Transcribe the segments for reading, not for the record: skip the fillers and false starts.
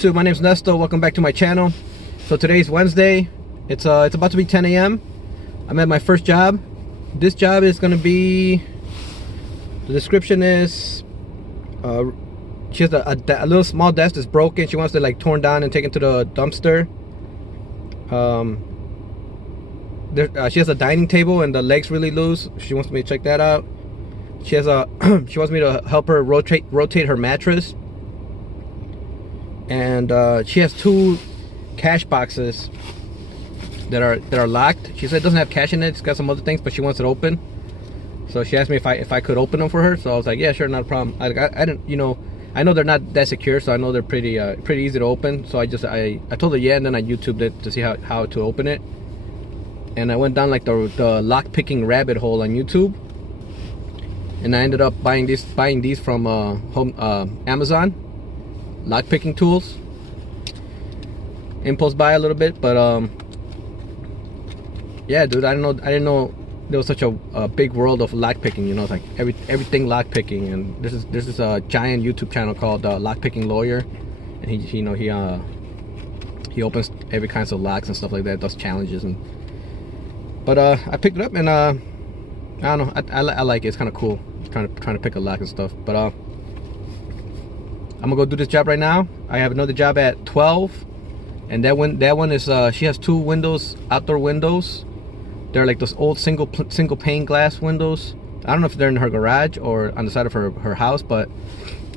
YouTube? My name's Nesto. Welcome back to my channel. So today's Wednesday. It's about to be 10 a.m. I'm at my first job. This job is gonna be, the description is she has a little small desk that's broken. She wants to like torn down and taken to the dumpster. She has a dining table and the leg's really loose. She wants me to check that out. She has a she wants me to help her rotate her mattress. And she has two cash boxes that are locked. She said it doesn't have cash in it. It's got some other things, but she wants it open. So she asked me if I could open them for her. So I was like, yeah, sure, not a problem. I didn't, you know, I know they're not that secure, so I know they're pretty easy to open. So I told her yeah, and then I YouTubed it to see how to open it. And I went down like the lock picking rabbit hole on YouTube. And I ended up buying these from Amazon. Lock picking tools. Impulse buy a little bit, but yeah, dude, I didn't know there was such a big world of lock picking. You know, it's like everything lock picking. And there's this giant YouTube channel called Lock Picking Lawyer, and he opens every kinds of locks and stuff like that, does challenges but I picked it up and I don't know, I like it. It's kind of cool trying to pick a lock and stuff. But I'm gonna go do this job right now. I have another job at 12, and that one is she has two windows, outdoor windows. They're like those old single pane glass windows. I don't know if they're in her garage or on the side of her house, but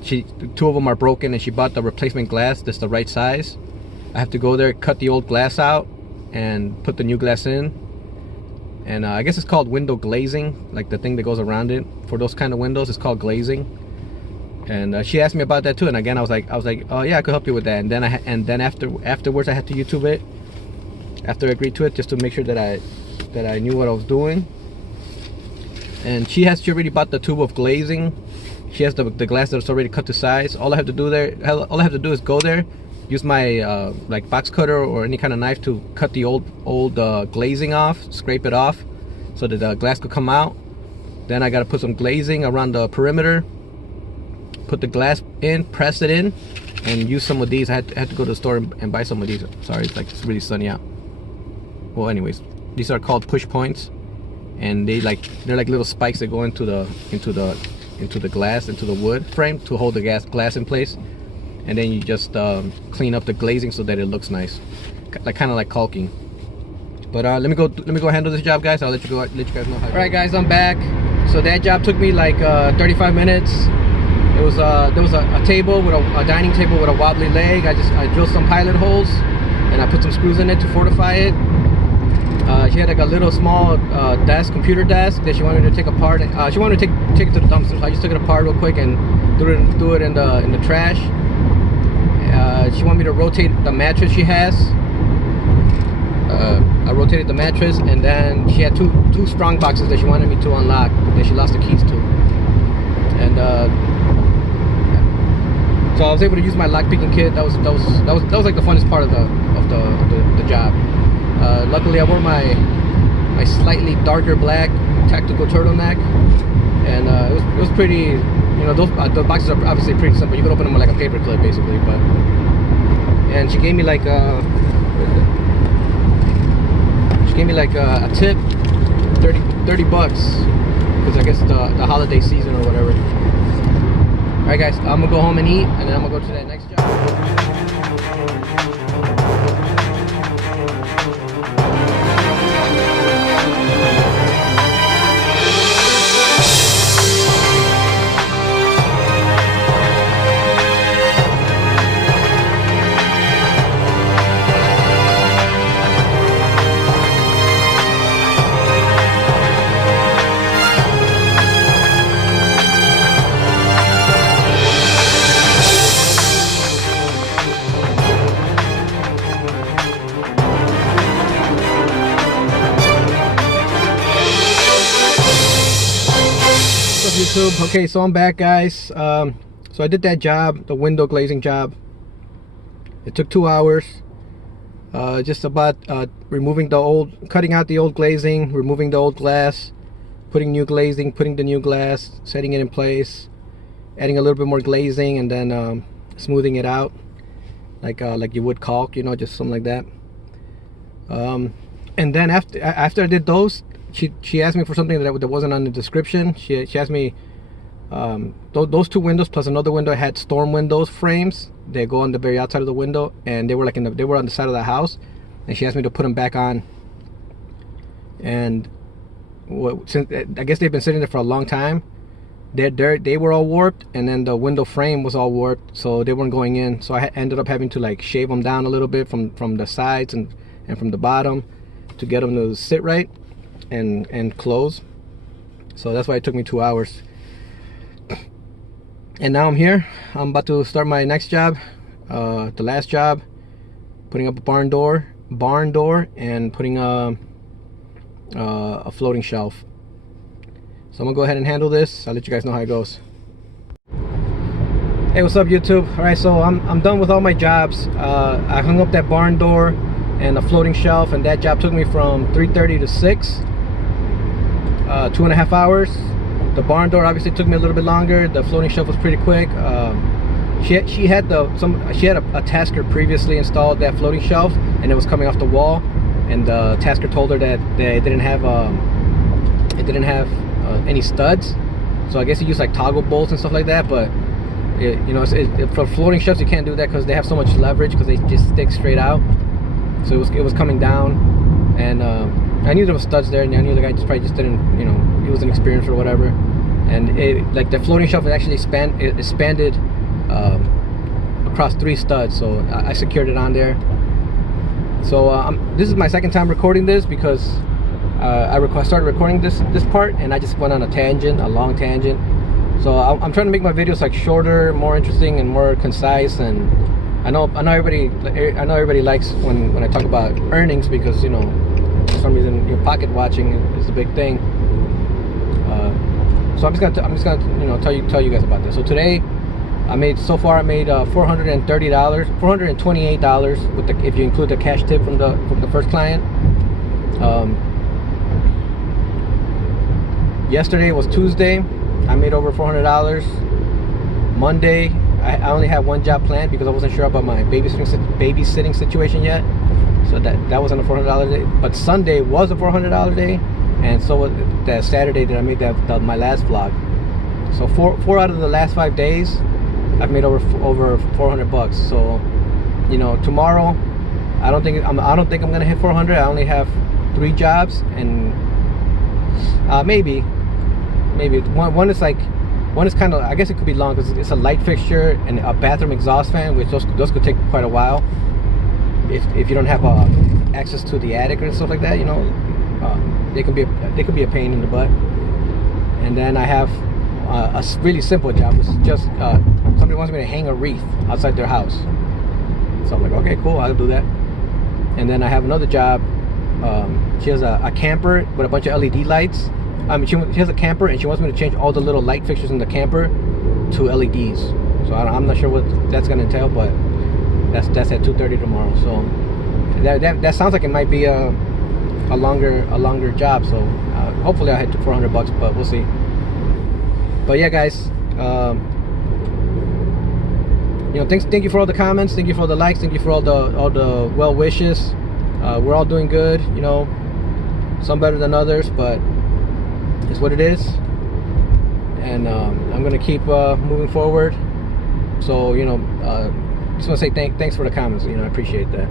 two of them are broken, and she bought the replacement glass that's the right size. I have to go there, cut the old glass out, and put the new glass in. And I guess it's called window glazing, like the thing that goes around it. For those kind of windows, it's called glazing. And she asked me about that too, and again I was like, oh yeah, I could help you with that. And then afterwards I had to YouTube it after I agreed to it, just to make sure that I knew what I was doing. And she already bought the tube of glazing. She has the glass that's already cut to size. All I have to do is go there, use my like box cutter or any kind of knife to cut the old glazing off, scrape it off so that the glass could come out. Then I got to put some glazing around the perimeter, put the glass in, press it in, and use some of these. I had to go to the store and buy some of these. Sorry, it's really sunny out. Well, anyways, these are called push points, and they're like little spikes that go into the glass, into the wood frame to hold the glass in place. And then you just clean up the glazing so that it looks nice, kind of like caulking. But let me go handle this job, guys. I'll let you guys know how. All right, guys, I'm back. So that job took me like 35 minutes. It was there was a table with a dining table with a wobbly leg. I drilled some pilot holes, and I put some screws in it to fortify it. She had like a little small computer desk that she wanted me to take apart. She wanted to take it to the dumpster. So I just took it apart real quick and threw it in the trash. She wanted me to rotate the mattress she has. I rotated the mattress, and then she had two strong boxes that she wanted me to unlock that she lost the keys to. And so I was able to use my lock picking kit. That was like the funnest part of the job. Luckily, I wore my slightly darker black tactical turtleneck, and it was pretty. You know, the boxes are obviously pretty simple. You can open them with like a paper clip, basically. And she gave me like a tip, 30 bucks, because I guess the holiday season or whatever. All right, guys, I'm gonna go home and eat, and then I'm gonna go to that next job. YouTube. Okay, so I'm back, guys. So I did that job, the window glazing job. It took 2 hours. Just about cutting out the old glazing, removing the old glass, putting new glazing, putting the new glass, setting it in place, adding a little bit more glazing, and then smoothing it out. like you would caulk, you know, just something like that. And then after I did those, she asked me for something that wasn't on the description. She asked me those two windows plus another window had storm windows frames. They go on the very outside of the window, and they were like they were on the side of the house, and she asked me to put them back on. And since I guess they've been sitting there for a long time, they were all warped, and then the window frame was all warped, so they weren't going in. So I ended up having to like shave them down a little bit from the sides and from the bottom to get them to sit right and close. So that's why it took me 2 hours. And now I'm here. I'm about to start my next job, the last job, putting up a barn door, and putting a floating shelf. So I'm gonna go ahead and handle this. I'll let you guys know how it goes. Hey, what's up, YouTube? All right, so I'm done with all my jobs. I hung up that barn door and a floating shelf, and that job took me from 3:30 to 6, 2.5 hours. The barn door obviously took me a little bit longer. The floating shelf was pretty quick. She had a tasker previously installed that floating shelf, and it was coming off the wall, and the tasker told her that they didn't have any studs, so I guess you use like toggle bolts and stuff like that. But for floating shelves you can't do that because they have so much leverage, because they just stick straight out. So it was coming down, and I knew there was studs there, and I knew the guy probably just didn't, you know, he wasn't experienced or whatever. And like the floating shelf, it actually expanded across 3 studs, so I secured it on there. So this is my second time recording this, because I started recording this part, and I just went on a long tangent. So I'm trying to make my videos like shorter, more interesting, and more concise. And I know everybody likes when I talk about earnings, because, you know, for some reason your pocket watching is a big thing. So I'm just gonna you know, tell you guys about this. So today I made $428 with if you include the cash tip from the first client. Yesterday was Tuesday. I made over $400. Monday, I only had one job planned because I wasn't sure about my babysitting situation yet. So that wasn't a $400 day. But Sunday was a $400 day, and so was that Saturday that I made my last vlog. So four out of the last 5 days, I've made over $400. So, you know, tomorrow, I don't think I'm gonna hit 400. I only have 3 jobs, and maybe one is kind of, I guess it could be long, because it's a light fixture and a bathroom exhaust fan, which those could take quite a while if you don't have access to the attic or stuff like that. You know, they could be a pain in the butt. And then I have a really simple job, which is just somebody wants me to hang a wreath outside their house. So I'm like, okay, cool, I'll do that. And then I have another job. She has a camper with a bunch of LED lights. I mean, she has a camper, and she wants me to change all the little light fixtures in the camper to LEDs. So I'm not sure what that's gonna entail, but that's at 2:30 tomorrow. So that sounds like it might be a longer job. So hopefully I'll hit to $400, but we'll see. But yeah, guys, you know, thank you for all the comments, thank you for all the likes, thank you for all the well wishes. We're all doing good, you know, some better than others, but it's what it is. And I'm gonna keep moving forward. So, you know, just want to say thanks for the comments. You know, I appreciate that.